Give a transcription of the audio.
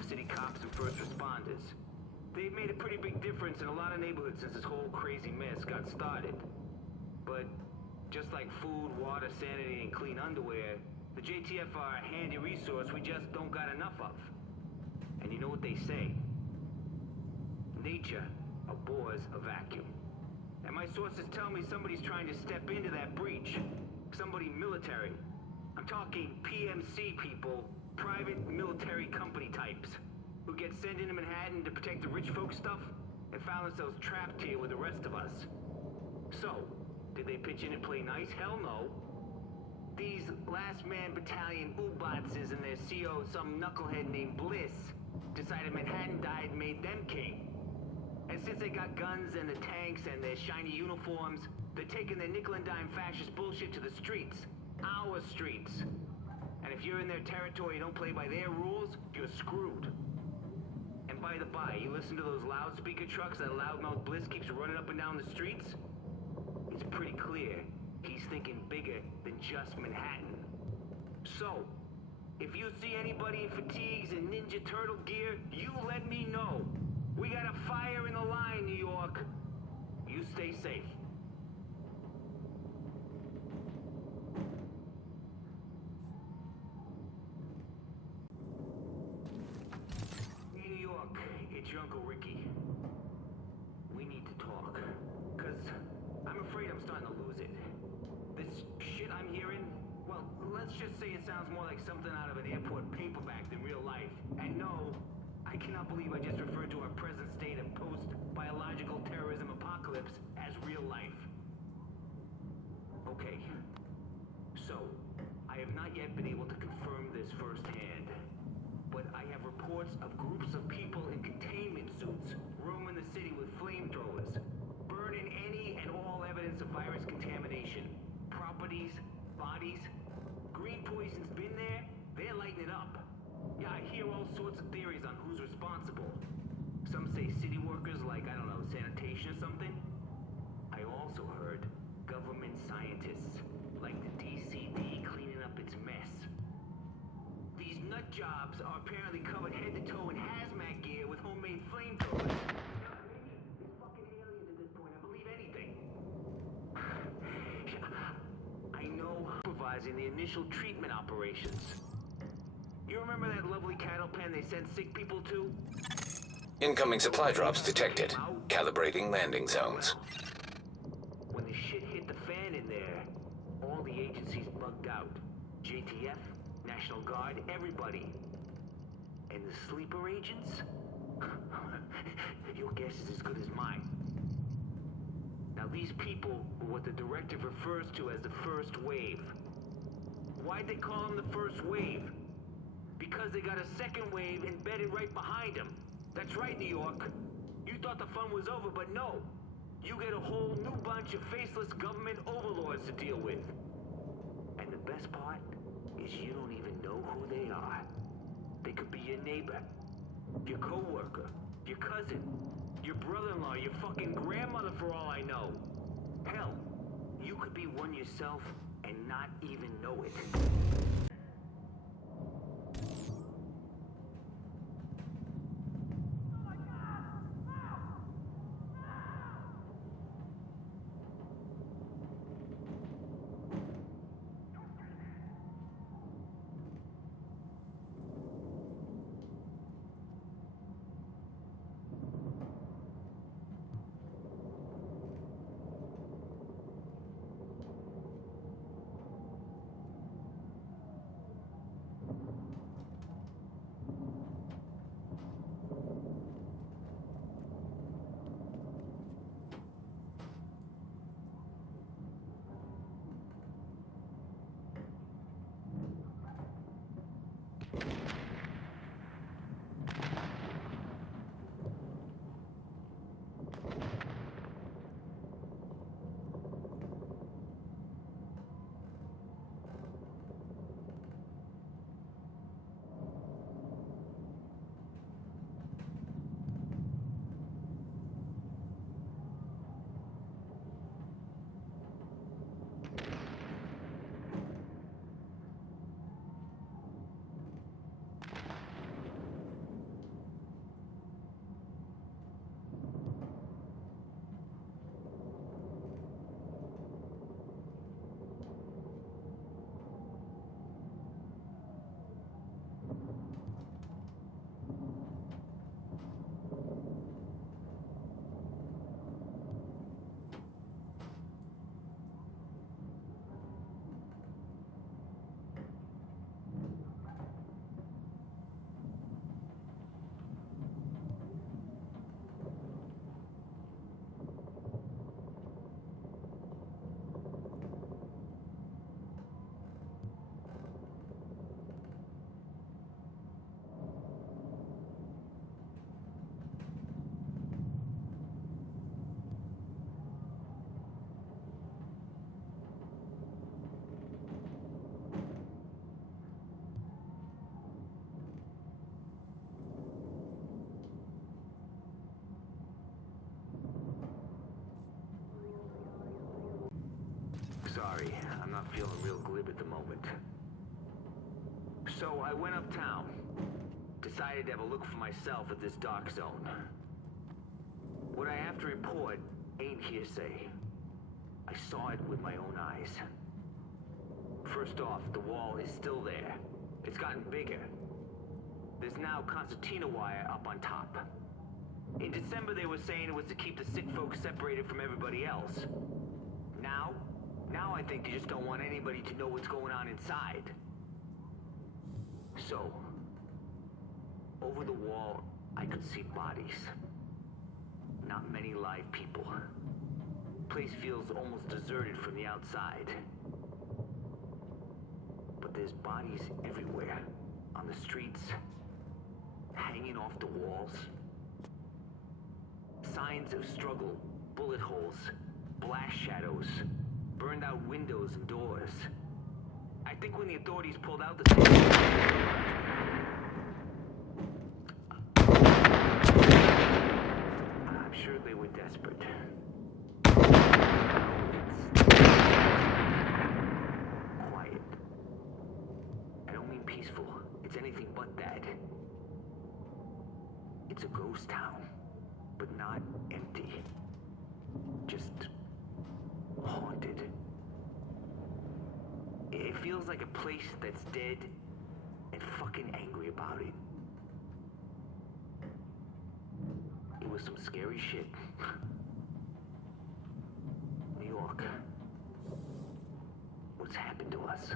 of city cops and first responders. They've made a pretty big difference in a lot of neighborhoods since this whole crazy mess got started. But just like food, water, sanity, and clean underwear, the JTF are a handy resource we just don't got enough of. And you know what they say? Nature abhors a vacuum. And my sources tell me somebody's trying to step into that breach. Somebody military. I'm talking PMC people, private military company types, who get sent into Manhattan to protect the rich folk stuff and found themselves trapped here with the rest of us. So, did they pitch in and play nice? Hell no. These last man battalion Ubatses and their CO, some knucklehead named Bliss, decided Manhattan died and made them king. And since they got guns and the tanks and their shiny uniforms, they're taking their nickel and dime fascist bullshit to the streets. Our streets. And if you're in their territory and don't play by their rules, you're screwed. And by the by, you listen to those loudspeaker trucks that loudmouth Bliss keeps running up and down the streets? It's pretty clear he's thinking bigger than just Manhattan. So, if you see anybody in fatigues and Ninja Turtle gear, you let me know. We got a fire in the line, New York. You stay safe. Hey, New York, it's your Uncle Ricky. We need to talk. 'Cause I'm afraid I'm starting to lose it. This shit I'm hearing, well, let's just say it sounds more like something out of an airport paperback than real life. And no, I cannot believe I just referred to our present state of post-biological terrorism apocalypse as real life. Okay, so, I have not yet been able to confirm this firsthand, but I have reports of groups of people in containment suits roaming the city with flamethrowers, burning any and all evidence of virus contamination. Properties, bodies. Green poison's been there, they're lighting it up. Yeah, I hear all sorts of theories on who's responsible. Some say city workers like, I don't know, sanitation or something. I also heard government scientists, like the DCD cleaning up its mess. These nut jobs are apparently covered head to toe in hazmat gear with homemade flamethrowers. Maybe it's fucking aliens at this point, I believe anything. I know supervising the initial treatment operations. You remember that lovely cattle pen they sent sick people to? Incoming supply drops detected. Calibrating landing zones. When the shit hit the fan in there, all the agencies bugged out. JTF, National Guard, everybody. And the sleeper agents? Your guess is as good as mine. Now these people were what the directive refers to as the first wave. Why'd they call them the first wave? Because they got a second wave embedded right behind them. That's right, New York. You thought the fun was over, but no. You get a whole new bunch of faceless government overlords to deal with. And the best part is you don't even know who they are. They could be your neighbor, your co-worker, your cousin, your brother-in-law, your fucking grandmother for all I know. Hell, you could be one yourself and not even know it. feeling real glib at the moment. So I went uptown. Decided to have a look for myself at this dark zone. What I have to report ain't hearsay. I saw it with my own eyes. First off, the wall is still there. It's gotten bigger. There's now concertina wire up on top. In December they were saying it was to keep the sick folks separated from everybody else. Now I think they just don't want anybody to know what's going on inside. So, over the wall, I could see bodies. Not many live people. Place feels almost deserted from the outside. But there's bodies everywhere. On the streets, hanging off the walls. Signs of struggle, bullet holes, blast shadows, burned out windows and doors. I think when the authorities pulled out the I'm sure they were desperate. It's quiet. I don't mean peaceful. It's anything but that. It's a ghost town, but not empty. Just haunted. It feels like a place that's dead and fucking angry about it. It was some scary shit. New York. What's happened to us?